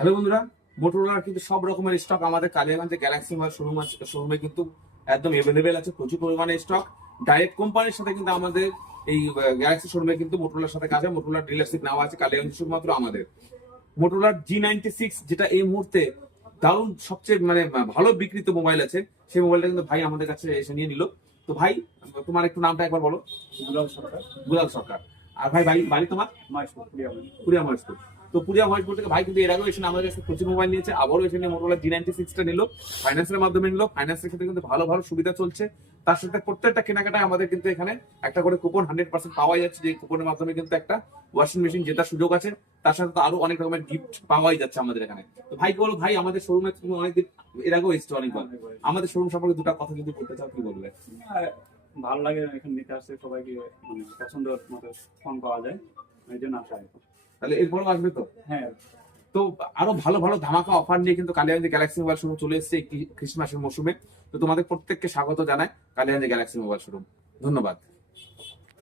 Hello বন্ধুরা, মোটরোলার কিন্তু সব রকমের স্টক আমাদের কালিয়াগঞ্জে গ্যালাক্সি মোবাইল শোরুম আছে। শোরুমে কিন্তু একদম এভেলেবেল আছে, প্রচুর পরিমাণে স্টক। ডাইরেক্ট কোম্পানির সাথে কিন্তু আমাদের এই গ্যালাক্সি শোরুমে কিন্তু মোটরোলার সাথে কাজ হয়। মোটরোলার ডিলারশিপ নেওয়া আছে কালিয়াগঞ্জে শুধুমাত্র আমাদের। মোটরোলার G96 যেটা এই মুহূর্তে দারুণ সবচেয়ে মানে ভালো বিক্রিত মোবাইল আছে, সেই মোবাইলটা কিন্তু ভাই আমাদের কাছে এসে নিয়ে নিল। তো ভাই, তোমার একটু নামটা একবার বলো। দুলাল সরকার। দুলাল সরকার। আর ভাই বাড়ি বাড়ি তোমার? মহেশপুর, পুরিয়া মহেশপুর। তো পুরিয়া মহেশপুর থেকে ভাই কিন্তু এর আগেও এসে আমাদের কাছে প্রচুর মোবাইল নিয়েছে, আবারও এসে নিয়ে মোটরোলা G96 টা নিল। ফাইন্যান্সের মাধ্যমে নিল। ফাইন্যান্সের সাথে কিন্তু ভালো ভালো সুবিধা চলছে। তার সাথে প্রত্যেকটা কেনাকাটায় আমাদের কিন্তু এখানে একটা করে কুপন 100% পাওয়া যাচ্ছে, যে কুপনের মাধ্যমে কিন্তু একটা ওয়াশিং মেশিন জেতার সুযোগ আছে। তার সাথে তো আরো অনেক রকমের গিফট পাওয়াই যাচ্ছে আমাদের এখানে। তো ভাই বলো, ভাই আমাদের শোরুমে তুমি অনেকদিন এর আগেও এসছো অনেকবার, আমাদের শোরুম সম্পর্কে দুটো কথা যদি বলতে চাও কি বলবে? ভালো লাগে এখানে নিতে আসছে, সবাইকে মানে পছন্দের মতো ফোন পাওয়া যায়, এই জন্য আসা হয়। তাহলে এরপরও আসবে তো? হ্যাঁ, তো আরো ভালো ভালো ধামাকা অফার নিয়ে কিন্তু কালিয়াগঞ্জ গ্যালাক্সি মোবাইল শোরুম চলে এসেছে এই ক্রিসমাসের মৌসুমে। তো তোমাদের প্রত্যেককে স্বাগত জানাই কালিয়াগঞ্জ গ্যালাক্সি মোবাইল শোরুম। ধন্যবাদ।